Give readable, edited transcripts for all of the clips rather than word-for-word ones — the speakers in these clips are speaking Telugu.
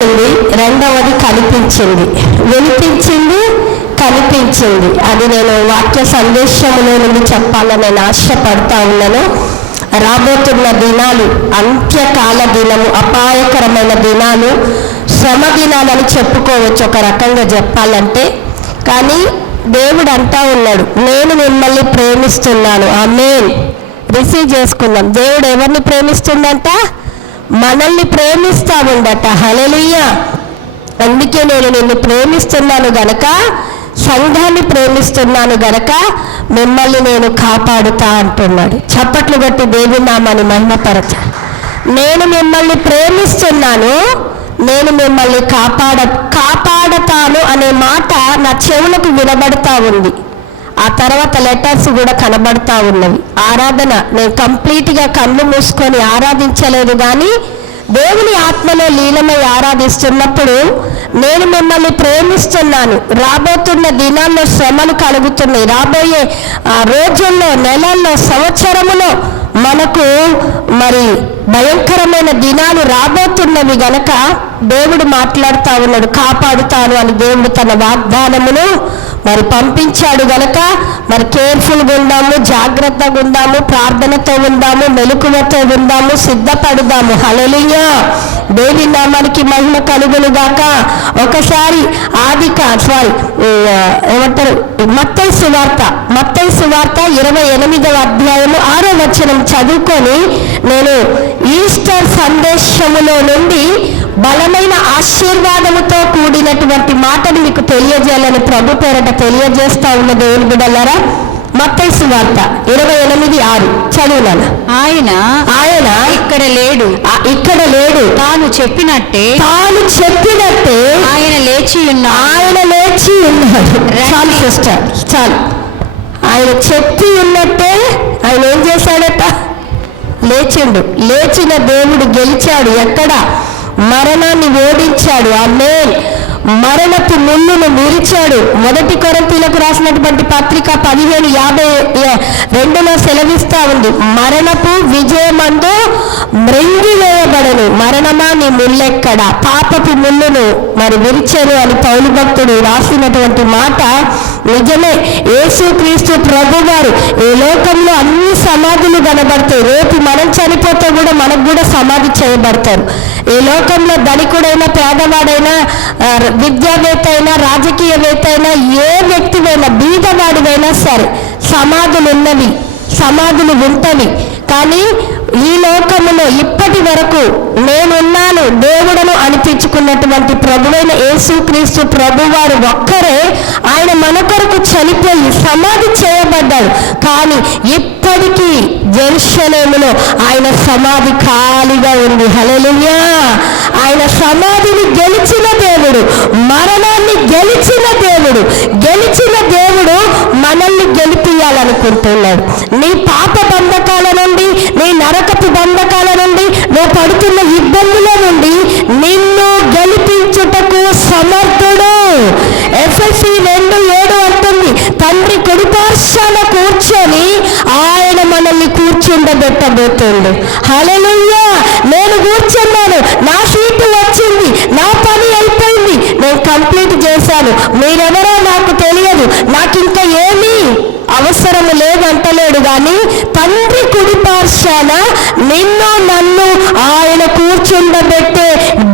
రెండవది కనిపించింది, వినిపించింది, కనిపించింది. అది నేను వాక్య సందేశంలో నుండి చెప్పాలని నేను ఆశపడతా ఉన్నాను. రాబోతున్న దినాలు అంత్యకాల దినము, అపాయకరమైన దినాలు, శ్రమ దినాలని చెప్పుకోవచ్చు ఒక రకంగా చెప్పాలంటే. కానీ దేవుడు అంటా ఉన్నాడు, నేను మిమ్మల్ని ప్రేమిస్తున్నాను. ఆమేన్. రిసీవ్ చేసుకుందాం. దేవుడు ఎవరిని ప్రేమిస్తుందంట? మనల్ని ప్రేమిస్తా ఉండట. హల్లెలూయా. అందుకే నేను నిన్ను ప్రేమిస్తున్నాను గనక, సంఘాన్ని ప్రేమిస్తున్నాను గనక మిమ్మల్ని నేను కాపాడుతా అంటున్నాడు. చప్పట్లు కొట్టి దేవుని నామాన్ని మహిమపరచ. నేను మిమ్మల్ని ప్రేమిస్తున్నాను, నేను మిమ్మల్ని కాపాడతాను అనే మాట నా చెవులకు వినబడతా ఉంది. ఆ తర్వాత లెటర్స్ కూడా కనబడతా ఉన్నవి. ఆరాధన నేను కంప్లీట్గా కళ్ళు మూసుకొని ఆరాధించలేదు, కానీ దేవుని ఆత్మలో లీలమై ఆరాధిస్తున్నప్పుడు నేను మిమ్మల్ని ప్రేమిస్తున్నాను. రాబోతున్న దినాల్లో శ్రమలు కలుగుతున్నాయి. రాబోయే రోజుల్లో, నెలల్లో, సంవత్సరములో మనకు మరి భయంకరమైన దినాలు రాబోతున్నవి గనక దేవుడు మాట్లాడుతూ ఉన్నాడు, కాపాడుతాను అని. దేవుడు తన వాగ్దానమును మరి పంపించాడు గనక మరి కేర్ఫుల్గా ఉందాము, జాగ్రత్తగా ఉందాము, ప్రార్థనతో ఉందాము, మెలకువతో ఉందాము, సిద్ధపడుదాము. హల్లెలూయా. దేవుని నామానికి మహిమ కలుగును గాక. ఒకసారి మత్తయి సువార్త 28వ అధ్యాయము 6వ వచనం చదువుకొని నేను ఈస్టర్ సందేశములో నుండి బలమైన ఆశీర్వాదముతో కూడినటువంటి మాటను మీకు తెలియజేయాలని ప్రభు పేరట తెలియజేస్తా ఉన్న దేవుని బిడ్డలారా. మత్తయి సువార్త 28:6 చదువునాను. ఆయన ఇక్కడ లేడు, తాను చెప్పినట్టే ఆయన లేచి ఉన్నాడు. చాలు సిస్టర్, చాలు. ఆయన చెప్పి ఉన్నట్టే ఆయన ఏం చేశాడట? లేచిండు. లేచిన దేవుడు గెలిచాడు. ఎక్కడ? మరణాన్ని ఓడించాడు. ఆమేన్. మరణపు ముళ్ళును విరిచాడు. 1 కొరింథీయులకు రాసినటువంటి పత్రిక 15:52లో సెలవిస్తా ఉంది, మరణపు విజయమందు మృంగివేయబడను. మరణమా నీ ముళ్ళెక్కడ? పాపపు ముళ్ళును మరి విరిచెను అని పౌలు భక్తుడు రాసినటువంటి మాట నిజమే. యేసుక్రీస్తు ప్రభువారు ఈ లోకంలో అన్ని సమాధులు కనబడతాయి. రేపు మనం చనిపోతే కూడా మనకు కూడా సమాధి చేయబడతారు. ఈ లోకంలో ధనికుడైనా, పేదవాడైనా, విద్యావేత్త అయినా, రాజకీయవేత్త అయినా, ఏ వ్యక్తివైనా, బీదవాడివైనా సరే సమాధులు ఉన్నవి, సమాధులు ఉంటవి. కానీ ఈ లోకములో ఇప్పటి వరకు నేనున్నాను దేవుడను అనిపించుకున్నటువంటి ప్రభువైన యేసుక్రీస్తు ప్రభువారు ఒక్కరే ఆయన మన కొరకు చనిపోయి సమాధి చేయబడ్డాడు. కానీ ఇప్పటికీ జెరూసలేములో ఆయన సమాధి ఖాళీగా ఉంది. హల్లెలూయా. ఆయన సమాధిని గెలిచిన దేవుడు, మరణాన్ని గెలిచిన దేవుడు మనల్ని గెలిపియాలనుకుంటున్నాడు. నీ పాప బంధకాల నుండి, నీ నరకపు బంధకాల నుండి, నువ్వు పడుతున్న ఇబ్బందుల నుండి నిన్ను గెలిపించుటకు సమర్థుడు. ఎఫెసీ 2:7 అంటుంది, తండ్రి కుడిపార్శ్వాన కూర్చొని ఆయన మనల్ని కూర్చుండబెట్టబోతుంది. హల్లెలూయా. నేను కూర్చున్నాను, నా సీటు వచ్చింది, నా పని అయిపోయింది, నేను కంప్లీట్ చేశాను. మీరెవరో నాకు తెలియదు, నాకు ఇంకా ఏమీ అవసరం లేదంటలేడు, కానీ తండ్రి కుడిపార్శ్వాన నిన్ను నన్ను ఆయన కూర్చుండబెట్టే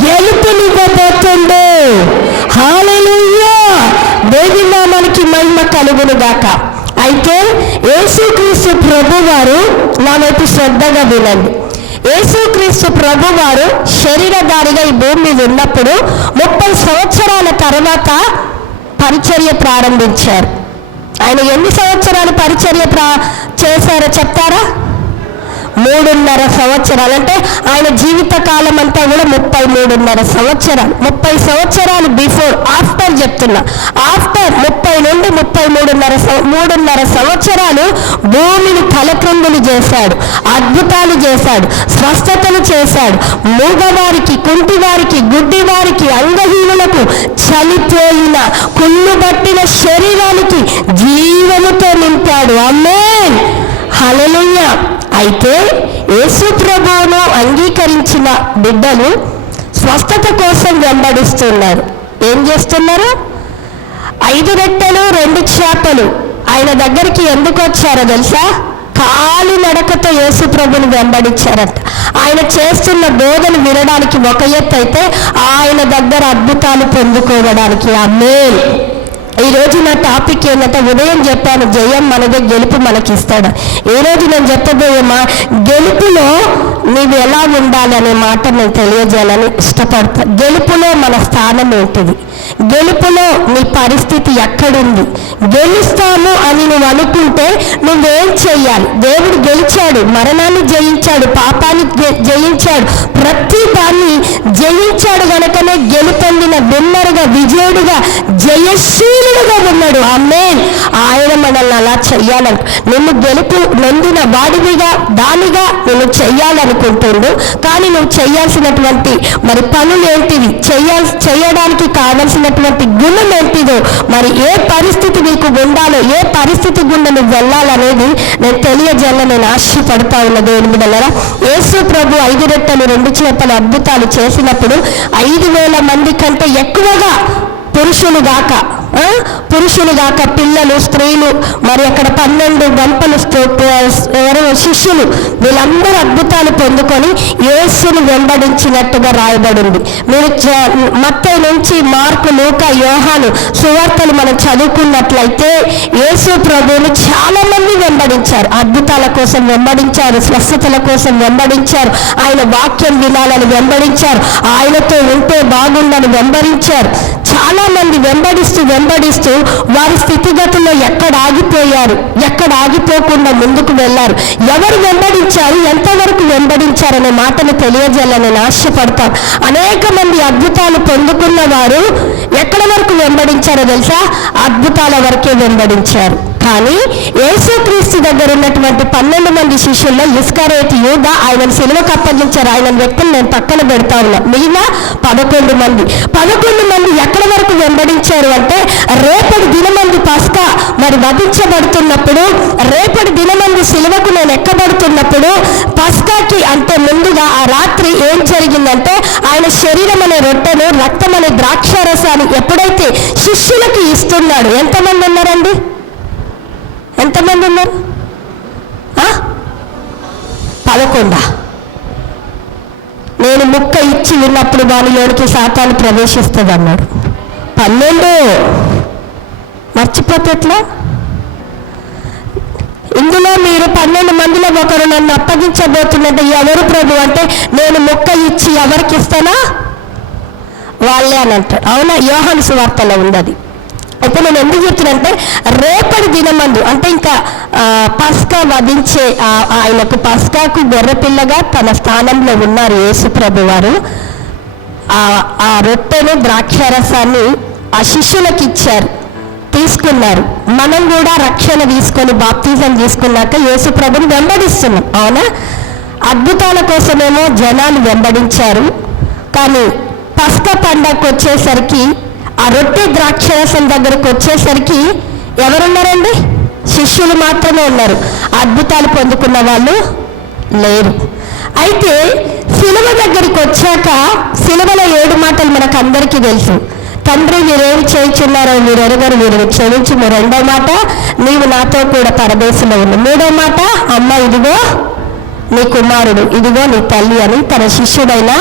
గెలుపునివ్వబోతుండు. హల్లెలూయా. దేవుని నామానికి మహిమ కలుగును గాక. అయితే యేసుక్రీస్తు ప్రభువారు నా వైపు శ్రద్ధగా వినండి. యేసుక్రీస్తు ప్రభువారు శరీరధారిగా ఈ భూమి మీద ఉన్నప్పుడు 30 సంవత్సరాల తర్వాత పరిచర్య ప్రారంభించారు. ఆయన ఎన్ని సంవత్సరాలు పరిచర్య చేశారో చెప్తారా? 3.5 సంవత్సరాలు. అంటే ఆయన జీవిత కాలం అంతా కూడా 33.5 సంవత్సరాలు. 30 సంవత్సరాలు ఆఫ్టర్ చెప్తున్నా. ఆఫ్టర్ 30 నుండి 3.5 సంవత్సరాలు భూమిని తలక్రిందులు చేశాడు, అద్భుతాలు చేశాడు, స్వస్థతలు చేశాడు. మూగవారికి, కుంటివారికి, గుడ్డివారికి, అంగహీనులకు, చనిపోయిన కుళ్ళుబట్టిన శరీరానికి జీవముతో నింపాడు. ఆమేన్. హల్లెలూయా. అయితే యేసు ప్రభువును అంగీకరించిన బిడ్డలు స్వస్థత కోసం వెంబడిస్తున్నారు. ఏం చేస్తున్నారు? 5 రొట్టెలు 2 చేపలు ఆయన దగ్గరికి ఎందుకు వచ్చారో తెలుసా? కాలి నడకతో యేసు ప్రభుని వెంబడించారట. ఆయన చేస్తున్న బోధన వినడానికి ఒక ఎత్తు అయితే, ఆయన దగ్గర అద్భుతాలు పొందుకోవడానికి. ఆమేన్. ఈరోజు నా టాపిక్ ఏంటంటే, ఉదయం చెప్పాను జయం మనదే, గెలుపు మనకిస్తాడు. ఈరోజు నేను చెప్పబోయేమా గెలుపులో నీవు ఎలా ఉండాలి అనే మాట నేను తెలియజేయాలని ఇష్టపడతాను. గెలుపులో మన స్థానం ఏంటిది? గెలుపులో నీ పరిస్థితి ఎక్కడుంది? గెలుస్తాము అని నువ్వు అనుకుంటే నువ్వేం చెయ్యాలి? దేవుడు గెలిచాడు, మరణాన్ని జయించాడు, పాపాన్ని జయించాడు, ప్రతి దాన్ని జయించాడు గనుకనే గెలుపొందిన విన్నరుగా, విజయుడుగా, జయశీలుడుగా ఉన్నాడు. ఆమేన్. ఆయన మనల్ని అలా చెయ్యాలంట. నిన్ను గెలుపు నొందిన వాడివిగా, దానిగా నువ్వు చెయ్యాలనుకుంటుండు. కానీ నువ్వు చెయ్యాల్సినటువంటి మరి పనులు ఏంటివి, చేయడానికి కావలసినటువంటి గుణం ఏంటిదో, మరి ఏ పరిస్థితి నీకు ఉండాలో, ఏ పరిస్థితి గుండా నువ్వు వెళ్ళాలనేది నేను తెలియజేయాలని నేను ఆశపడతా ఉన్న దేవుని బిడ్డలారా. యేసు ప్రభు 5 రొట్టెలు 2 చేపల అద్భుతాలు చేసినప్పుడు 5,000 మంది కంటే ఎక్కువగా పురుషులు గాక పిల్లలు, స్త్రీలు, మరి అక్కడ 12 గంపలు శిష్యులు, వీళ్ళందరూ అద్భుతాలు పొందుకొని యేసును వెంబడించినట్టుగా రాయబడింది. మీరు మత్తయి నుంచి మార్కు, లూకా, యోహాను సువార్తలు మనం చదువుకున్నట్లయితే యేసు ప్రభువుని చాలా మంది వెంబడించారు. అద్భుతాల కోసం వెంబడించారు, స్వస్థతల కోసం వెంబడించారు, ఆయన వాక్యం వినాలని వెంబడించారు, ఆయనతో ఉంటే బాగుందని వెంబడించారు. చాలా మంది వెంబడిస్తూ వారి స్థితిగతుల్లో ఎక్కడ ఆగిపోకుండా ముందుకు వెళ్ళారు. ఎవరు వెంబడించారు, ఎంతవరకు వెంబడించారనే మాటను తెలియజేయాలని నేను ఆశపడతాను. అనేక మంది అద్భుతాలు పొందుకున్న వారు ఎక్కడ వరకు వెంబడించారో తెలుసా? అద్భుతాల వరకే వెంబడించారు. కానీ యేసుక్రీస్తు దగ్గర ఉన్నటువంటి 12 మంది శిష్యుల్లో ఇస్కరియోతు యూదా ఆయనను సిలువకు అప్పగించారు. ఆయన వ్యక్తులు నేను పక్కన పెడతా ఉన్నా. మిగిలిన 11 మంది ఎక్కడి వరకు వెంబడించారు అంటే, రేపటి దినమందు పస్కా మరి వధించబడుతున్నప్పుడు, రేపటి దినమందు సిలువకు నేను ఎక్కబడుతున్నప్పుడు, పస్కాకి అంటే ముందుగా ఆ రాత్రి ఏం జరిగిందంటే, ఆయన శరీరం అనే రొట్టెను, రక్తం అనే ద్రాక్షారసాన్ని ఎప్పుడైతే శిష్యులకు ఇస్తున్నాడు. ఎంతమంది ఉన్నారండి? ఎంతమంది ఉన్నారు? 11. నేను ముక్క ఇచ్చి విన్నప్పుడు వానిలోనికి సాతాను ప్రవేశిస్తుంది అన్నాడు. 12 మర్చిపోతే ఎట్లా? ఇందులో మీరు 12 మందిలో ఒకరు నన్ను అప్పగించబోతున్నట్టు ఎవరు ప్రభు అంటే, నేను ముక్క ఇచ్చి ఎవరికి ఇస్తానా వాళ్ళే అని అంటాడు. అవునా? యోహాను సువార్తలో ఉన్నది. అయితే నేను ఎందుకు చెప్తున్నానంటే, రేపటి దినమందు అంటే ఇంకా పస్కా వధించే ఆయనకు పస్కాకు గొర్రెపిల్లగా తన స్థానంలో ఉన్నారు యేసు ప్రభు వారు. ఆ రొట్టెను, ద్రాక్షారసాన్ని ఆ శిష్యులకు ఇచ్చారు, తీసుకున్నారు. మనం కూడా రక్షణ తీసుకొని బాప్తిజం తీసుకున్నాక యేసు ప్రభుని వెంబడిస్తున్నాం. అవునా? అద్భుతాల కోసమేమో జనాలు వెంబడించారు. కానీ పస్కా పండగకు వచ్చేసరికి, ఆ రొట్టె ద్రాక్షరసం దగ్గరకు వచ్చేసరికి ఎవరున్నారండి? శిష్యులు మాత్రమే ఉన్నారు. అద్భుతాలు పొందుకున్న వాళ్ళు లేరు. అయితే సిలువ దగ్గరికి వచ్చాక సిలువలో 7 మాటలు మనకు అందరికీ తెలుసు. తండ్రి, వీరేమి చేయుచున్నారో మీరు ఎరుగరు, వీరిని క్షమించుము. 2వ మాట, నీవు నాతో కూడా పరదేశంలో ఉన్నావు. 3వ మాట, అమ్మ ఇదిగో నీ కుమారుడు, ఇదిగో నీ తల్లి అని తన శిష్యుడైన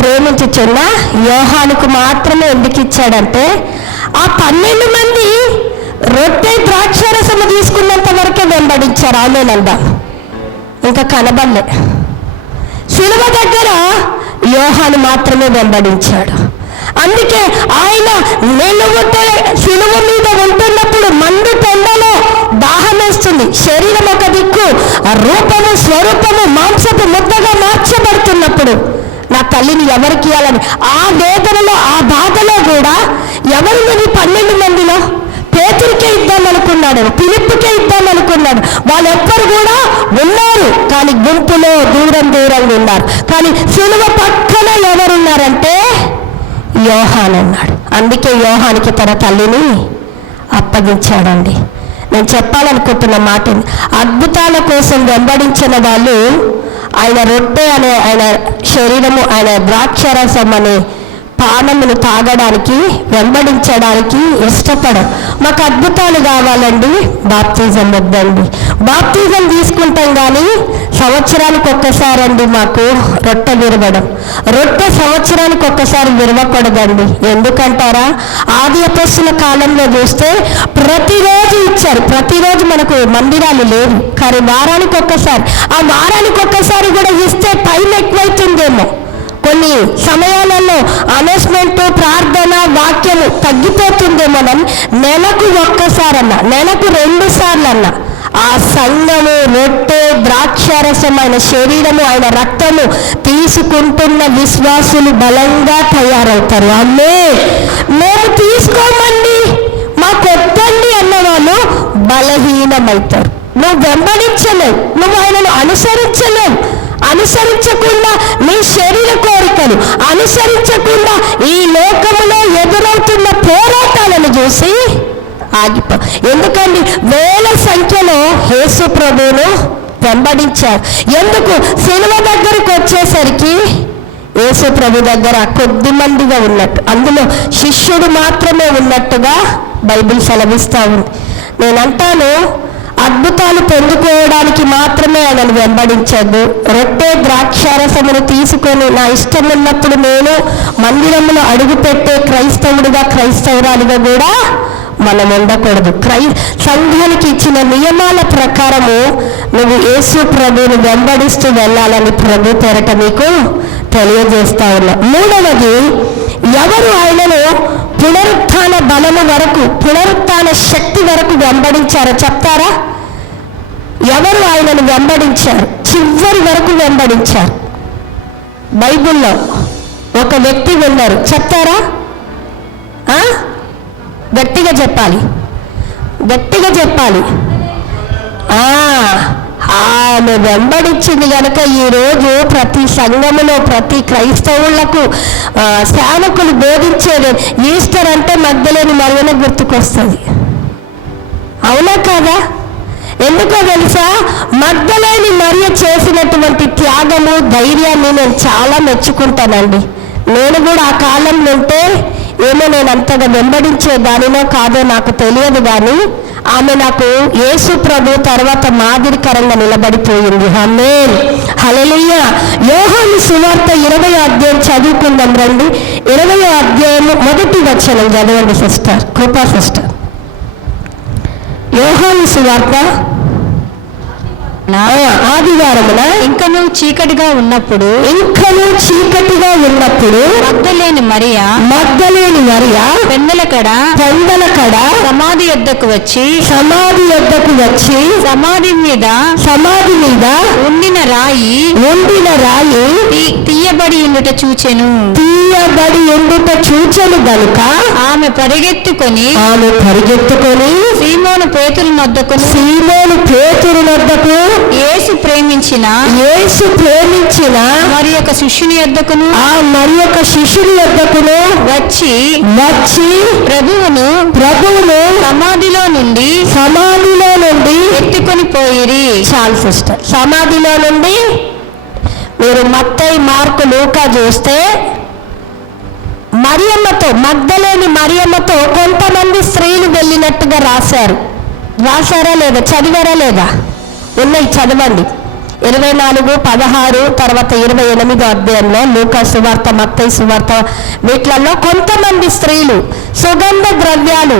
ప్రేమించుచున్న యోహానుకు మాత్రమే ఎందుకు ఇచ్చాడంటే, ఆ 12 మంది రొట్టె ద్రాక్షారసము తీసుకున్నంత వరకే వెంబడించారు. ఆమెనందా ఇంకా కనబడలే. సిలువ దగ్గర యోహాను మాత్రమే వెంబడించాడు. అందుకే ఆయన నిలువుటే సిలువ మీద ఉంటున్నప్పుడు మండు టెండలో దాహం వేస్తుంది, శరీరం ఒక దిక్కు, రూపము స్వరూపము మాంసపు ముద్దగా మార్చబడుతున్నప్పుడు నా తల్లిని ఎవరికి ఇవ్వాలని ఆ వేదనలో, ఆ బాధలో కూడా ఎవరు మరి 12 మందిలో పేతురుకే ఇద్దామనుకున్నాడు, ఫిలిప్పుకే ఇద్దామనుకున్నాడు. వాళ్ళెవ్వరు కూడా ఉన్నారు, కానీ గుంపులో దూరంగా ఉన్నారు. కానీ సిలువ పక్కన ఎవరున్నారంటే యోహాను ఉన్నాడు. అందుకే యోహానికి తన తల్లిని అప్పగించాడండి. నేను చెప్పాలనుకుంటున్న మాట, అద్భుతాల కోసం వెంబడించిన వాళ్ళు ఆయన రొట్టె అనే ఆయన శరీరము, ఆయన ద్రాక్షరసం అనే పానమును తాగడానికి, వెంబడించడానికి ఇష్టపడం. మాకు అద్భుతాలు కావాలండి, బాప్తిజం వద్దండి. బాప్తిజం తీసుకుంటాం కానీ సంవత్సరానికి ఒక్కసారి అండి మాకు రొట్టె విరవడం. రొట్టె సంవత్సరానికి ఒక్కసారి విరవకూడదండి. ఎందుకంటారా? ఆది అపొస్తలుల కాలంలో చూస్తే ప్రతిరోజు ఇచ్చారు. ప్రతిరోజు మనకు మందిరాలు లేవు, కానీ వారానికి ఒక్కసారి. ఆ వారానికి ఒక్కసారి కూడా ఇస్తే టైం ఎక్కువైతుందేమో. కొన్ని సమయాలలో అనౌన్స్మెంట్, ప్రార్థన, వాక్యము తగ్గిపోతుందేమోనని నెలకు ఒక్కసారన్నా, నెలకు 2 సార్లు అన్నా ఆ సంఘము రొట్టె ద్రాక్షారసమైన శరీరము, ఆయన రక్తము తీసుకుంటున్న విశ్వాసులు బలంగా తయారవుతారు. అమ్మే మేము తీసుకోమండి, మాకు వద్దండి అన్నవాళ్ళు బలహీనమవుతారు. నువ్వు వెంబడించలేవు, నువ్వు ఆయనను అనుసరించలేవు. అనుసరించకుండా నీ శరీర కోరికలు, అనుసరించకుండా ఈ లోకములో ఎదురవుతున్న పోరాటాలను చూసి ఆగిపో. ఎందుకండి వేల సంఖ్యలో యేసు ప్రభువును వెంబడించారు. ఎందుకు? సిలువ దగ్గరకు వచ్చేసరికి యేసు ప్రభు దగ్గర కొద్ది మందిగా ఉన్నట్టు, అందులో శిష్యుడు మాత్రమే ఉన్నట్టుగా బైబిల్ సెలవిస్తూ ఉంది. నేనంటాను, అద్భుతాలు పొందుకోవడానికి మాత్రమే ఆయనను వెంబడించద్దు. రొట్టె ద్రాక్షారసమును తీసుకొని నా ఇష్టం ఉన్నప్పుడు నేను మందిరంలో అడుగుపెట్టే క్రైస్తవుడిగా, క్రైస్తవురాలిగా కూడా మనం ఉండకూడదు. సంఘానికి ఇచ్చిన నియమాల ప్రకారము నువ్వు యేసు ప్రభువుని వెంబడిస్తూ వెళ్ళాలని ప్రభు పేరట మీకు తెలియజేస్తా ఉన్నా. మూడవది, ఎవరు ఆయనను పునరుత్థాన బలము వరకు, పునరుత్థాన శక్తి వరకు వెంబడించారో చెప్తారా? ఎవరు ఆయనను వెంబడించారు? చివరి వరకు వెంబడించారు. బైబిల్లో ఒక వ్యక్తి ఉన్నారు, చెప్తారా? గట్టిగా చెప్పాలి, గట్టిగా చెప్పాలి. ఆమె వెంబడించింది కనుక ఈరోజు ప్రతి సంఘములో, ప్రతి క్రైస్తవులకు సేవకులు బోధించేది ఈస్టర్ అంటే మగ్దలేని మరియనే గుర్తుకొస్తుంది. అవునా కాదా? ఎందుకో తెలుసా? మగ్దలేని మరియ చేసినటువంటి త్యాగము, ధైర్యాన్ని నేను చాలా మెచ్చుకుంటానండి. నేను కూడా ఆ కాలంలో ఉంటే ఏమో నేను అంతగా వెంబడించే దానినో కాదో నాకు తెలియదు, కానీ ఆమె నాకు యేసు ప్రభు తర్వాత మాదిరికరంగా నిలబడిపోయింది. ఆమేన్, హల్లెలూయా. యోహాను సువార్త 20వ అధ్యాయం చదువుకుందాం రండి. 20వ అధ్యాయం 1వ వచనం చదవండి సిస్టర్, కృపా సిస్టర్. యోహాను సువార్త ఆదివారమున ఇంకను చీకటిగా ఉన్నప్పుడు మగ్దలేని మరియ పెందలకడ సమాధి యొద్దకు వచ్చి సమాధి మీద ఉండిన రాయి తీయబడి ఉండుట చూచెను గనుక ఆమె పరిగెత్తుకొని సీమోను పేతురు నొద్దకు యేసు ప్రేమించిన మరి యొక్క శిష్యుని యొద్దకును వచ్చి ప్రభువును సమాధిలో నుండి ఎత్తుకొని పోయిరి. చాలు సిస్టర్, సమాధిలో నుండి. మీరు మత్తయి, మార్కు, లూకా చూస్తే మరియమ్మతో, మగ్దలేని మరియమ్మతో కొంతమంది స్త్రీలు వెళ్ళినట్టుగా రాశారా లేదా? చదివారా లేదా? ఉన్నాయి, చదవండి. 24, 16 తర్వాత 28వ అధ్యాయంలో లూకా సువార్త, మత్తయి సువార్త, వీటిలలో కొంతమంది స్త్రీలు సుగంధ ద్రవ్యాలు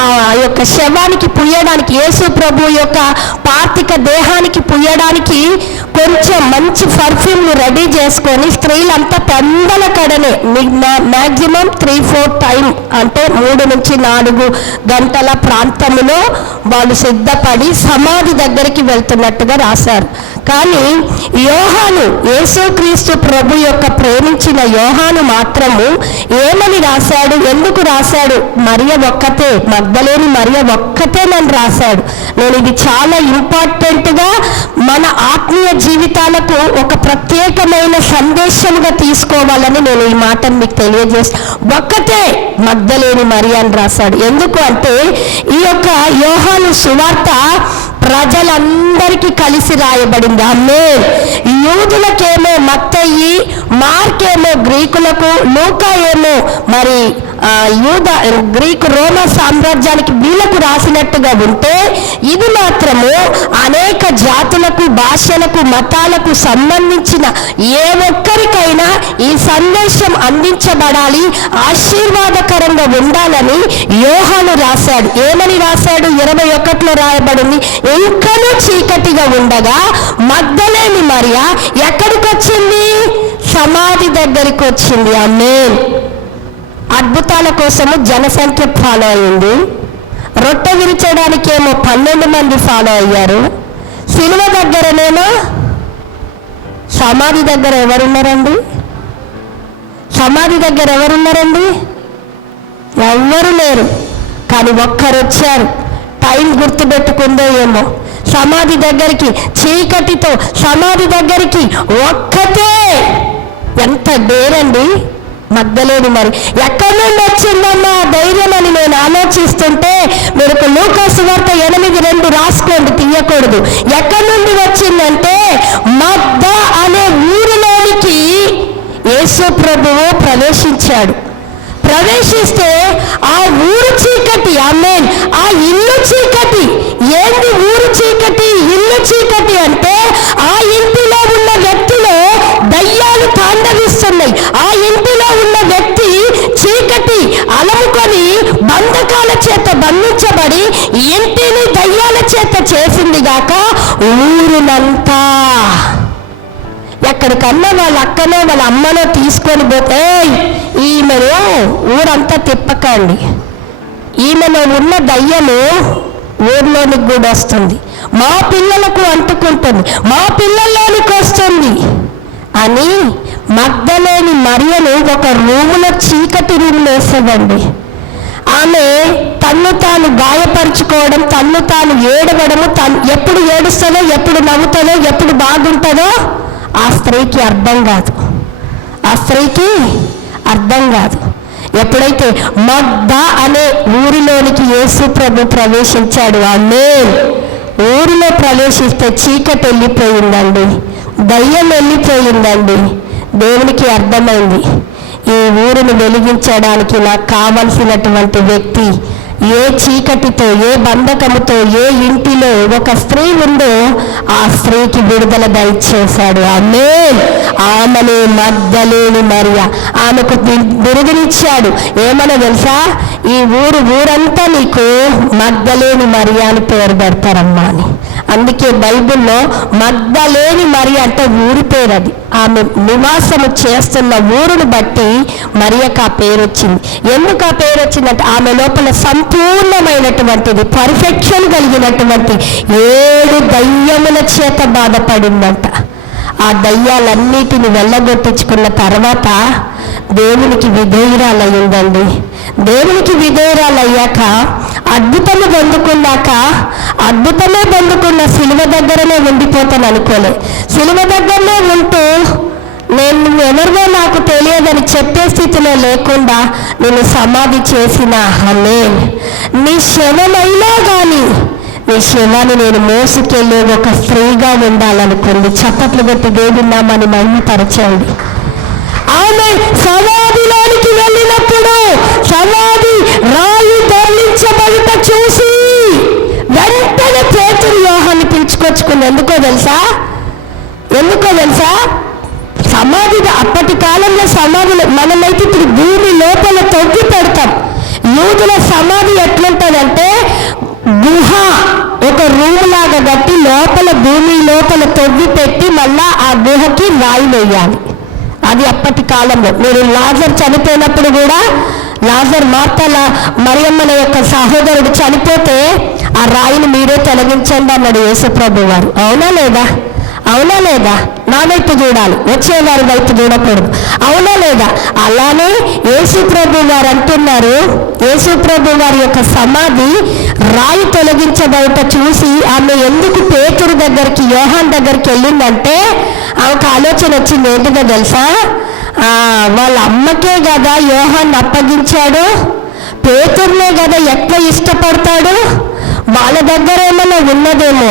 ఆ యొక్క శవానికి పుయ్యడానికి, యేసు ప్రభు యొక్క పార్థిక దేహానికి పుయ్యడానికి కొంచెం మంచి పర్ఫ్యూమ్ని రెడీ చేసుకొని స్త్రీలంతా పెందల కడనే మ్యాక్సిమం 3-4 టైం అంటే 3 నుంచి 4 గంటల ప్రాంతంలో వాళ్ళు సిద్ధపడి సమాధి దగ్గరికి వెళ్తున్నట్టుగా రాశారు. కానీ యోహాను, యేసుక్రీస్తు ప్రభు యొక్క ప్రేమించిన యోహాను మాత్రము ఏమని రాశాడు? ఎందుకు రాశాడు? మరియ ఒక్కతే, మగ్దలేని మరియ ఒక్కతేనని రాశాడు. నేను ఇది చాలా ఇంపార్టెంట్గా మన ఆత్మీయ జీవితాలకు ఒక ప్రత్యేకమైన సందేశంగా తీసుకోవాలని నేను ఈ మాటను మీకు తెలియజేస్తాను. ఒక్కతే మగ్దలేని మరియ అని రాశాడు. ఎందుకు అంటే ఈ యొక్క యోహాను సువార్త ప్రజలందరికీ కలిసి రాయబడింది. ఆమేన్. యూదులకేమో మత్తయి, మార్కేమో గ్రీకులకు, లూకా ఏమో మరి గ్రీకు రోమా సామ్రాజ్యానికి వీళ్ళకు రాసినట్టుగా ఉంటే, ఇది మాత్రము అనేక జాతులకు, భాషలకు, మతాలకు సంబంధించిన ఏ ఒక్కరికైనా ఈ సందేశం అందించబడాలి, ఆశీర్వాదకరంగా ఉండాలని యోహాను రాశాడు. ఏమని రాశాడు? 21లో రాయబడింది, ఇంకనూ చీకటిగా ఉండగా మగ్దలేని మరియా ఎక్కడికి వచ్చింది? సమాధి దగ్గరికి వచ్చింది. ఆమేన్. అద్భుతాల కోసము జనసంఖ్య ఫాలో అయింది. రొట్టె విరిచడానికి ఏమో 12 మంది ఫాలో అయ్యారు. సిలువ దగ్గరనేమో, సమాధి దగ్గర ఎవరున్నారండి? సమాధి దగ్గర ఎవరున్నారండి? ఎవ్వరు లేరు. కానీ ఒక్కరు వచ్చారు. టైం గుర్తుపెట్టుకుందో ఏమో, సమాధి దగ్గరికి, చీకటితో సమాధి దగ్గరికి ఒక్కతే. ఎంత డేరండి మగ్దలేని మరి. ఎక్కడి నుండి వచ్చిందన్న ధైర్యం అని నేను ఆలోచిస్తుంటే, మీరు లూకా సువార్త 8:2 రాసుకోండి, తీయకూడదు. ఎక్కడి నుండి వచ్చిందంటే, మగ్ద అనే ఊరిలోనికి యేసు ప్రభువు ప్రవేశించాడు. ప్రవేశిస్తే ఆ ఊరు చీకటి. ఆమేన్. ఆ ఇల్లు చీకటి. ఏంది ఊరు చీకటి, ఇల్లు చీకటి అంటే, ఆ ఇంటిలో ఉన్న వ్యక్తిలో దయ్యాలు తాండవిస్తున్నాయి. ఆ ఇంటిలో ఉన్న వ్యక్తి చీకటి అలముకొని బంధకాల చేత బంధించబడి ఇంటిని దయ్యాల చేత చేసింది గాక ఊరునంతా. ఎక్కడికన్నా వాళ్ళ అక్కనో వాళ్ళ అమ్మనో తీసుకొని పోతే, ఈమెను ఊరంతా తిప్పకండి, ఈమెలో ఉన్న దయ్యము ఊర్లోనికి కూడా వస్తుంది, మా పిల్లలకు అంటుకుంటుంది, మా పిల్లల్లోనికి వస్తుంది అని మగ్దలేని మరియను ఒక రూములో, చీకటి రూములో వేసేదండి. ఆమె తన్ను తాను గాయపరుచుకోవడం, తన్ను తాను ఏడవడము, ఎప్పుడు ఏడుస్తుందో, ఎప్పుడు నవ్వుతుందో, ఎప్పుడు బాగుంటుందో ఆ స్త్రీకి అర్థం కాదు. ఆ స్త్రీకి అర్థం కాదు. ఎప్పుడైతే మగ్ద అనే ఊరిలోనికి యేసు ప్రభు ప్రవేశించాడు, ఆమేన్. ఊరిలో ప్రవేశిస్తే చీకటి వెళ్ళిపోయిందండి, దయ్యం వెళ్ళిపోయిందండి. దేవునికి అర్థమైంది, ఈ ఊరిని వెలిగించడానికి నాకు కావలసినటువంటి వ్యక్తి, ఏ చీకటితో, ఏ బంధకముతో, ఏ ఇంటిలో ఒక స్త్రీ ఉందో ఆ స్త్రీకి విడుదల దయచేశాడు. ఆమేన్. ఆమెనే మగ్దలేని మరియా. ఆమెకు బిరుదునిచ్చాడు. ఏమన్నా తెలుసా? ఈ ఊరంతా నీకు మగ్దలేని మరియా అని పేరు పెడతారమ్మా అని. అందుకే బైబిల్లో మగ్దలేని మరియా అంటే ఊరి పేరు. అది ఆమె నివాసము చేస్తున్న ఊరును బట్టి మరియకు ఆ పేరు వచ్చింది. ఎందుకు ఆ పేరు వచ్చిందంటే, ఆమె లోపల సంపూర్ణమైనటువంటిది, పర్ఫెక్షన్ కలిగినటువంటి 7 దయ్యముల చేత బాధపడిందంట. ఆ దయ్యాలన్నిటిని వెళ్ళగొట్టించుకున్న తర్వాత దేవునికి విధేయురాలయ్యిందండి. దేవునికి విధేయురాలయ్యాక, అద్భుతము పొందుకున్నాక, అద్భుతమే పొందుకున్న సిలువ దగ్గరనే ఉండిపోతాను అనుకోలే. సిలువ దగ్గరనే ఉంటూ నేను ఎవరినో నాకు తెలియదని చెప్పే స్థితిలో లేకుండా నేను సమాధి చేసిన, ఆమేన్. నీ శవమైనా కానీ నీ శవాన్ని నేను మోసుకెళ్ళే ఒక స్త్రీగా ఉండాలనుకుంది. చప్పట్లు కొట్టి దేవుని నామాన్ని మహిమపరచండి. ఆమె సమాధిలోనికి వెళ్ళినప్పుడు సమాధి రాయి తరలించబడుట చూసి వెంటనే పేతురు యోహాన్ని పిలుచుకొచ్చుకుంది. ఎందుకో తెలుసా? సమాధి అప్పటి కాలంలో సమాధిలో, మనమైతే ఇప్పుడు భూమి లోపల తొవ్వి పెడతాం. యూదుల సమాధి ఎట్లుంటుందంటే, గుహ ఒక రూమ్ లాగా కట్టి లోపల భూమి లోపల తొవ్వి పెట్టి మళ్ళా ఆ గుహకి రాయి వేయాలి. అది అప్పటి కాలంలో. మీరు లాజర్ చనిపోయినప్పుడు కూడా, లాజర్ మార్తల మరియమ్మల యొక్క సహోదరుడు చనిపోతే ఆ రాయిని మీరే తొలగించండి అన్నాడు యేసు ప్రభు వారు. అవునా లేదా? అవునా లేదా? నా వైపు చూడాలి, వచ్చేవారి వైపు చూడకూడదు. అవునా లేదా? అలానే యేసు ప్రభు వారు అంటున్నారు, యేసు ప్రభు వారి యొక్క సమాధి రాయి తొలగించబడట చూసి ఆమె ఎందుకు పేతురు దగ్గరికి, యోహాన్ దగ్గరికి వెళ్ళిందంటే, ఆమెకు ఆలోచన వచ్చింది. ఏంటిదో తెలుసా? వాళ్ళ అమ్మకే కదా యోహాన్ అప్పగించాడు, పేతురునే కదా ఎక్కువ ఇష్టపడతాడు, వాళ్ళ దగ్గర ఏమైనా ఉన్నదేమో,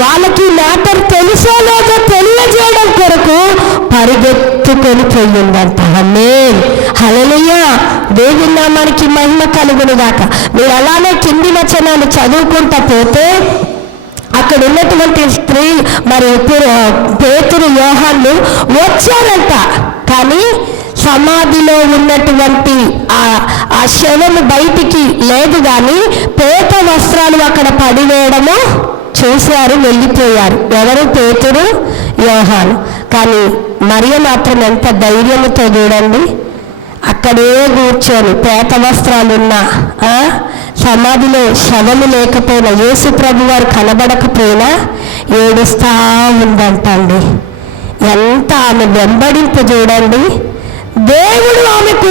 వాళ్ళకి మ్యాటర్ తెలుసో లేదో తెలియజేయడం కొరకు పరిగెత్తుకొని పోయిందంట. ఆమేన్, హల్లెలూయా. దేవుని నామానికి మహిమ కలుగును గాక. మీరు అలానే కింది వచనాలు చదువుకుంటా పోతే అక్కడ ఉన్నటువంటి స్త్రీ మరి పేతురు యోహాన్లు వచ్చారంట. కానీ సమాధిలో ఉన్నటువంటి ఆ శవము బయటికి లేదు, కానీ పేత వస్త్రాలు అక్కడ పడివేయడము చూశారు, వెళ్ళిపోయారు. ఎవరు? పేతురు, యోహాను. కానీ మరియ మాత్రం ఎంత ధైర్యంతో చూడండి, అక్కడే కూర్చొని పేత వస్త్రాలున్నా, సమాధిలో శవము లేకపోయినా, యేసు ప్రభు వారు కనబడకపోయినా ఏడుస్తా ఉందంటండి. ఎంత ఆమె వెంబడింపు చూడండి. దేవుడు ఆమెకు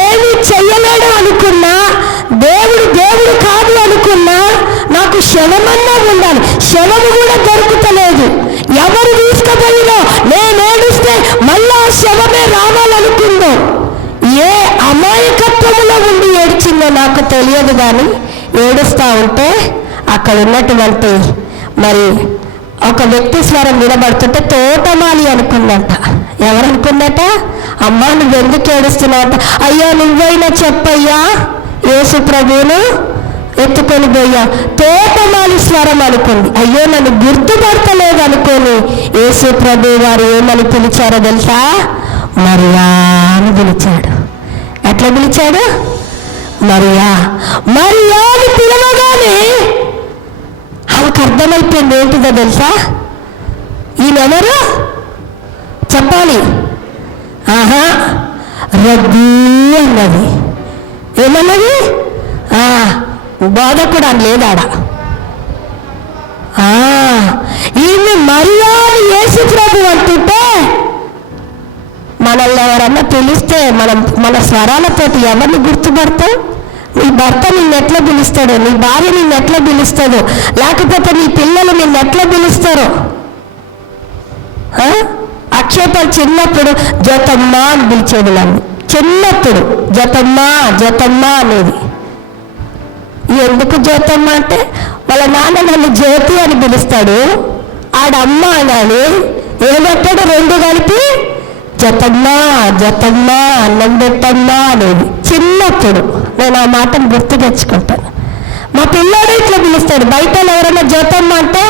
ఏమి చెయ్యలేడు అనుకున్నా, దేవుడు కాదు అనుకున్నా, నాకు శవమన్నా ఉండాలి, శవము కూడా దొరుకుతలేదు. ఎవరు తీసుకుపోయినో నేను ఏడుస్తే మళ్ళా శవమే రావాలనుకుందో, ఏ అమాయకత్వములో ఉండి ఏడ్చిందో నాకు తెలియదు. కానీ ఏడుస్తూ ఉంటే అక్కడ ఉన్నటువంటి మరి ఒక వ్యక్తి స్వరం వినబడుతుంటే తోటమాలి అనుకుందంట. ఎవరనుకుందట? అమ్మా నువ్వు ఎందుకు ఏడుస్తున్నావు? అయ్యా నువ్వైనా చెప్పయ్యా, యేసు ప్రభువును ఎత్తుకొని పోయా. తోటమాలి స్వరం అనుకుంది. అయ్యో నన్ను గుర్తుపడతలేదు అనుకోని యేసు ప్రభు వారు ఏమని పిలిచారో తెలుసా? మరియా అని పిలిచాడు. ఎట్లా పిలిచాడు? మరియా. మరియా అని పిలవగానే ఆమెకు అర్థమైపోయింది. ఏంటిదో తెలుసా? ఈయనెవరు చెప్పాలి. రబ్బీ అన్నది. ఏమన్నది? బోధకుడు అని లేదాడ. ఈమె మరియా అని యేసు ప్రభు అంటుంటే మనల్ని ఎవరన్నా పిలిస్తే మన స్వరాలతోటి ఎవరిని గుర్తుపడతావు? నీ భర్త నిన్నెట్లా పిలుస్తాడో, నీ భార్య నిన్నెట్లా పిలుస్తుందో, లేకపోతే నీ పిల్లలు నిన్నెట్లా పిలుస్తారో. అక్షేపలు చిన్నప్పుడు జతమ్మా అని పిలిచేది నన్ను. చిన్నప్పుడు జతమ్మా అనేది. ఎందుకు జ్యోతమ్మ అంటే వాళ్ళ నాన్న నన్ను జ్యోతి అని పిలుస్తాడు, ఆడమ్మ అనాలి, ఏమంటాడు రెండు కలిపి జతమ్మా అన్నం పెట్టమ్మా అనేది. చిన్నప్పుడు నేను ఆ మాటను గుర్తు తెచ్చుకుంటాను. మా పిల్లోడు ఇట్లా పిలుస్తాడు. బయట ఎవరైనా జ్యోతమ్మ అంటే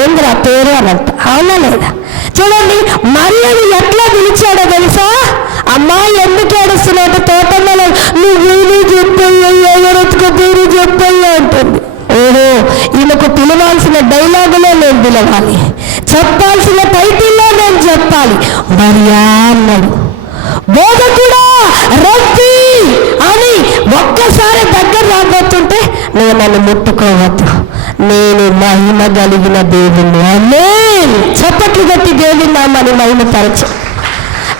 ఏంద్రా పేరు అని అంట. అవునా లేదా? చూడండి మరియని ఎట్లా పిలిచాడో తెలుసా? అమ్మాయి ఎందుకు ఏడుస్తున్నావు? తోటమ్మలో నువ్వు చెప్పయ్యా, ఎవరెత్తుకు పేరు చెప్పయ్యా అంటుంది. ఓహో, ఈమెకు పిలవాల్సిన డైలాగులో నేను పిలవాలి, చెప్పాల్సిన టైటిల్లో నేను చెప్పాలి. మరియా అన్నాడు. బోధకుడా రబ్బీ అని ఒక్కసారి దగ్గర రాబోతుంటే నువ్వు నన్ను ముట్టుకోవద్దు, నేను మహిమ కలిగిన దేవుణ్ణి. ఆమేన్. చప్పట్లు కొట్టి దేవుని నామాన్ని మహిమపరచు.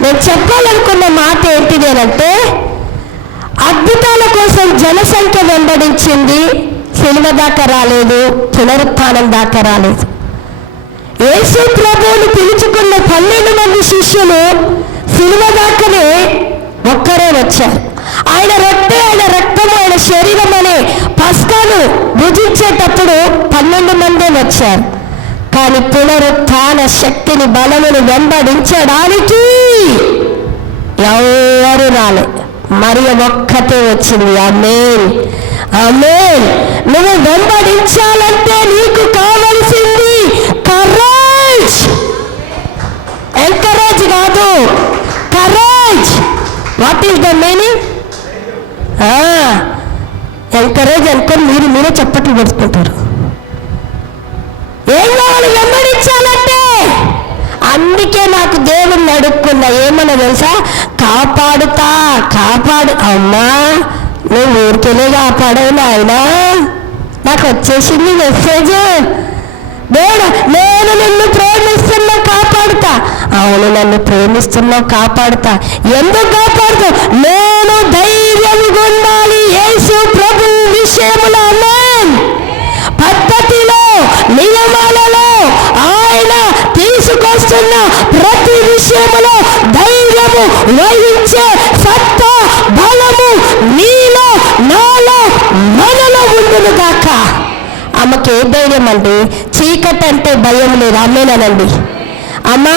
నేను చెప్పాలనుకున్న మాట ఏంటిదేనంటే, అద్భుతాల కోసం జనసంఖ్య వెంబడించింది, సిలువ దాకా రాలేదు, పునరుత్థానం దాకా రాలేదు. యేసు ప్రభువుని పిలుచుకున్న 12 మంది శిష్యులు సిలువ దాకానే ఒక్కరే వచ్చారు. ఆయన రొట్టె, ఆయన రక్తము, ఆయన శరీరం అనే పస్కాను భుజించేటప్పుడు 12 మందే వచ్చారు. కానీ పునరుత్థాన శక్తిని, బలమును వెంబడించడానికి ఎవరు రాలే. మరియ ఒక్కతే వచ్చింది. ఆమేన్. నువ్వు వెంబడించాలంటే నీకు కావలసింది కరేజ్. ఎంకరేజ్ కాదు, courage. What is the meaning? Encourage అనుకొని మీరే చప్పట్లు పెట్టుకుంటారు. ఏం కావాలి వెంబడించాలంటే? అందుకే నాకు దేవుణ్ణి అడుక్కున్నా, ఏమన్నా తెలుసా? కాపాడు అమ్మా, నువ్వు ఊరికెళ్ళి కాపాడవు నాయనా. నాకు వచ్చేసింది మెసేజ్. దేవుడు నేను నిన్ను ప్రేమిస్తున్నా, కాపాడుతా. అవును, నన్ను ప్రేమిస్తున్నావు, కాపాడుతా. ఎందుకు కాపాడుతా? నేను ధైర్యంగా ఉండాలి యేసు ప్రభు విషయములో. పద్ధతిలో, నియమాలలో ఆయన తీసుకొస్తున్న ప్రతి విషయములో ధైర్యము వహించే సత్తా, బలము నీలో, నాలో, మనలో ఉండునుగా. ఆమెకి ఏ ధైర్యం అండి? చీకటి అంటే భయం లేదు. ఆమేనండి. అమ్మా,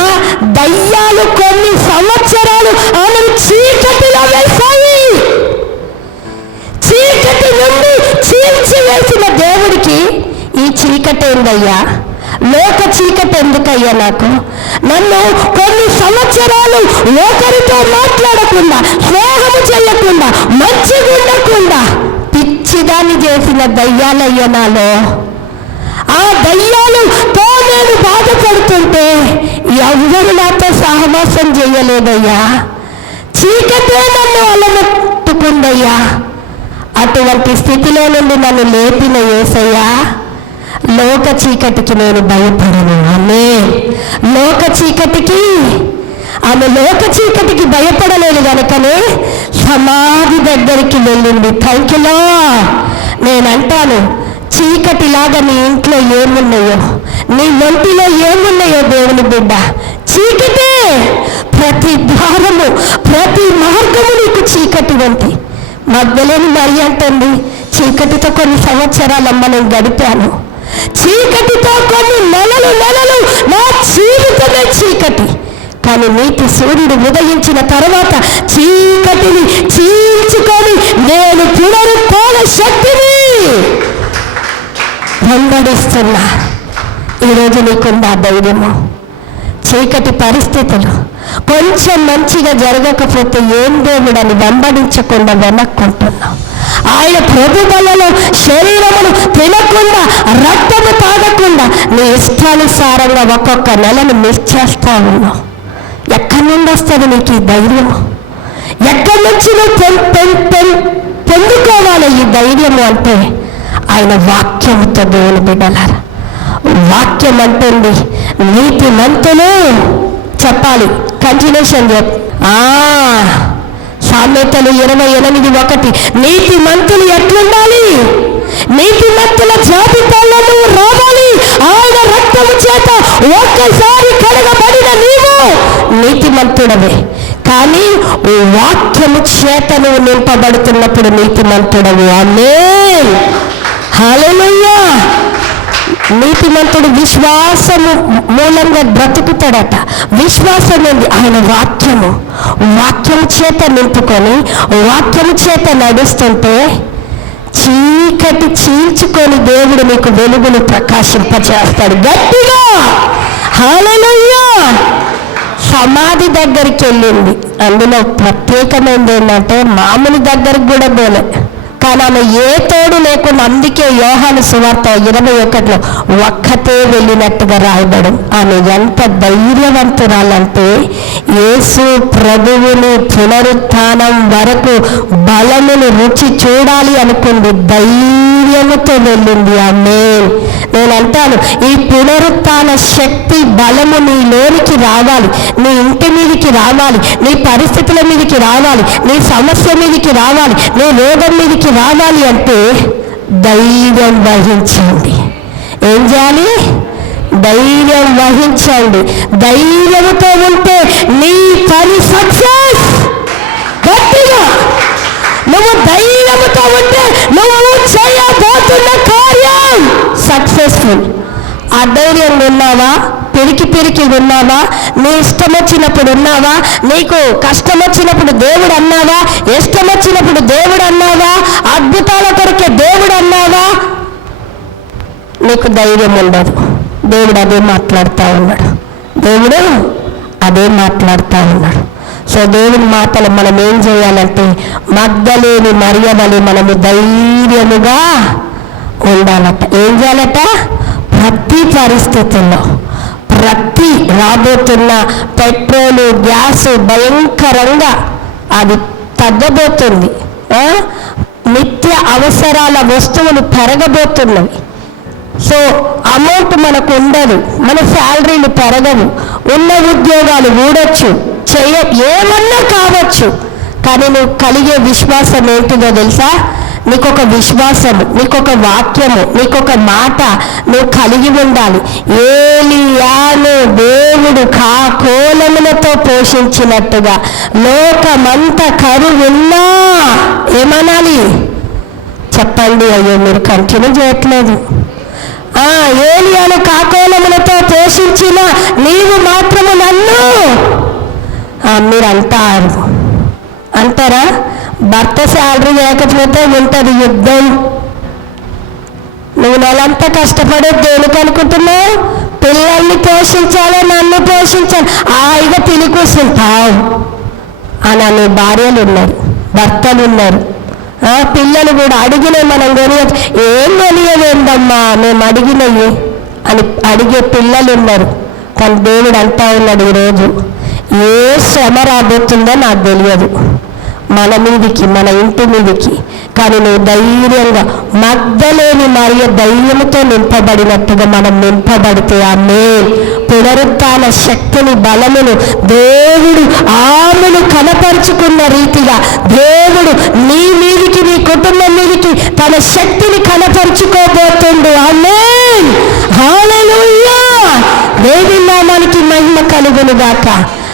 దయ్యాలు కొన్ని సంవత్సరాలు ఆమెను చీకటిలో వేశాయి. చీకటి నుండి చీల్చి వేసిన దేవుడికి ఈ చీకటి ఏందయ్యా? లోక చీకటి ఎందుకయ్యా? నాకు నన్ను కొన్ని సంవత్సరాలు ఒకరితో మాట్లాడకుండా, స్నేహము చేయకుండా, మంచిగా ఉండకుండా పిచ్చిదాన్ని చేసిన దయ్యాలయ్యా నాలో. ఆ దయ్యాలుతో నేను బాధపడుతుంటే ఎవరు నాతో సహవాసం చేయలేదయ్యా. చీకటే నన్ను అలమట్టుకుందయ్యా. అటువంటి స్థితిలో నుండి నన్ను లేపిన యేసయ్యా, లోక చీకటికి నేను భయపడను. ఆమేన్. లోక చీకటికి ఆమె లోక చీకటికి భయపడలేదు కనుకనే సమాధి దగ్గరికి వెళ్ళింది. Thank you lord. నేనంటాను, చీకటిలాగా నీ ఇంట్లో ఏమున్నాయో, నీ ఒంటిలో ఏమున్నాయో దేవుని బిడ్డ, చీకటే. ప్రతి ద్వారము, ప్రతి మార్గము నీకు చీకటి వంటి. మగ్దలేని మరి అంటుంది, చీకటితో కొన్ని సంవత్సరాలమ్మ నేను గడిపాను. చీకటితో కొన్ని నెలలు నా జీవితమే చీకటి. కానీ నీతి సూర్యుడు ఉదయించిన తర్వాత చీకటిని చీల్చుకొని నేను పునరుత్థాన శక్తిని వెంబడిస్తున్నా. ఈరోజు నీకుందా ధైర్యము? చీకటి పరిస్థితులు కొంచెం మంచిగా జరగకపోతే ఏం దేవుడని వెంబడించకుండా వెనక్కుంటున్నాం. ఆయన ప్రభు బలలో శరీరమును తినకుండా, రక్తము తాగకుండా నీ ఇష్టానుసారంగా ఒక్కొక్క నెలను మిస్ చేస్తా ఉన్నావు. ఎక్కడి నుండి వస్తుంది నీకు ఈ ధైర్యము? ఎక్కడి నుంచి నువ్వు పొందుకోవాలి ఈ ధైర్యము అంటే? ఆయన వాక్యముతో దేవుని బిడ్డలారా. వాక్యం అంటుంది నీతి మంతులు చెప్పాలి. కంటిన్యూషన్ సామెతలు 28:1 నీతి మంతులు ఎట్లుండాలి? నీతి మంతుల జాబితాలో నువ్వు రావాలి. ఆయన రక్తము చేత ఒక్కసారి కడగబడిన నీవు నీతిమంతుడవే. కానీ వాక్యము చేత నువ్వు నింపబడుతున్నప్పుడు నీతిమంతుడవు. ఆమేన్. హల్లెలూయా. నీతిమంతుడు విశ్వాసము మూలంగా బ్రతుకుతాడట. విశ్వాసం ఉంది. ఆయన వాక్యము చేత నింపుకొని వాక్యము చేత నడుస్తుంటే చీకటి చీల్చుకొని దేవుడు నీకు వెలుగును ప్రకాశింపచేస్తాడు. గట్టిగా హల్లెలూయా. సమాధి దగ్గరికి వెళ్ళింది. అందులో ప్రత్యేకమైనది ఏంటంటే మామూలు దగ్గరికి కూడా పోలే. కానీ ఆమె ఏ తోడు లేకుండా, అందుకే యోహాను సువార్త 21 ఒక్కతే వెళ్ళినట్టుగా రాయబడు. ఆమె ఎంత ధైర్యవంతురాలంటే యేసు ప్రభువుని పునరుత్థానం వరకు బలమును రుచి చూడాలి అనుకుంది. ధైర్యముతో వెళ్ళింది. ఆమేన్. నేను అంటాను, ఈ పునరుత్థాన శక్తి బలము నీలోనికి రావాలి, నీ ఇంటి మీదకి రావాలి, నీ పరిస్థితుల మీదకి రావాలి, నీ సమస్య మీదకి రావాలి, నీ రోగం మీదకి రావాలి అంటే ధైర్యం వహించండి. ఏం చేయాలి? ధైర్యం వహించండి. ధైర్యంతో ఉంటే నీ పని సక్సెస్. గట్టిగా నువ్వు ధైర్యంతో ఉంటే నువ్వు చేయబోతున్న కార్యం సక్సెస్ఫుల్. అధైర్యంగా ఉన్నావా? పిరికి ఉన్నావా? నీ ఇష్టం వచ్చినప్పుడు ఉన్నావా? నీకు కష్టం వచ్చినప్పుడు దేవుడు అన్నావా? ఇష్టం వచ్చినప్పుడు దేవుడు అన్నావా? అద్భుతాల కొరకే దేవుడు అన్నావా? నీకు ధైర్యం ఉండదు. దేవుడు అదే మాట్లాడుతూ ఉన్నాడు. సో దేవుని మాటలు మనం ఏం చేయాలంటే మగ్దలేని మరియవలె మనము ధైర్యముగా ఉండాలట. ఏం చేయాలట? ప్రతి పరిస్థితుల్లో, ప్రతి రాబోతున్న పెట్రోలు, గ్యాసు భయంకరంగా అది తగ్గబోతుంది. నిత్య అవసరాల వస్తువులు పెరగబోతున్నవి. సో అమౌంట్ మనకు ఉండదు, మన శాలరీలు పెరగవు, ఉన్న ఉద్యోగాలు ఊడొచ్చు, ఏమన్నా కావచ్చు. కానీ నువ్వు కలిగే విశ్వాసం ఏంటిదో తెలుసా? నీకొక విశ్వాసము, నీకొక వాక్యము, నీకొక మాట నువ్వు కలిగి ఉండాలి. ఏలియాను దేవుడు కాకోలములతో పోషించినట్టుగా లోకమంతా కరువున్నా ఏమనాలి చెప్పండి? అయ్యో మీరు కంటిన్యూ చేయట్లేదు. ఏలియాను కాకోలములతో పోషించిన నీవు మాత్రము నన్ను మీరు అంటారా? భర్త శాలరీ లేకపోతే ఉంటుంది యుద్ధం. నువ్వు నెలంతా కష్టపడే దేనికి అనుకుంటున్నావు? పిల్లల్ని పోషించాలి, నన్ను పోషించాలి, హాయిగా తిని కూర్చుంటావు అని నీ భార్యలు ఉన్నారు, భర్తలు ఉన్నారు. పిల్లలు కూడా అడిగినవి మనం కొనియచ్చు. ఏం కొనియవేందమ్మా మేము అడిగినవి అని అడిగే పిల్లలు ఉన్నారు. కానీ దేవుడు అంటా ఉన్నాడు, ఈరోజు ఏ శ్రమ రాబోతుందో నాకు తెలియదు మన మీదికి, మన ఇంటి మీదికి. కానీ నువ్వు ధైర్యంగా మగ్ధలేని మరియు ధైర్యంతో నింపబడినట్టుగా మనం నింపబడితే ఆమేన్. పునరుత్థాన శక్తిని, బలమును దేవుడు ఆమెను కనపరుచుకున్న రీతిగా దేవుడు నీ మీదికి, నీ కుటుంబం మీదికి తన శక్తిని కనపరుచుకోబోతుండు. ఆమేన్. హల్లెలూయా. దేవుని నామానికి మహిమ కలుగును గాక.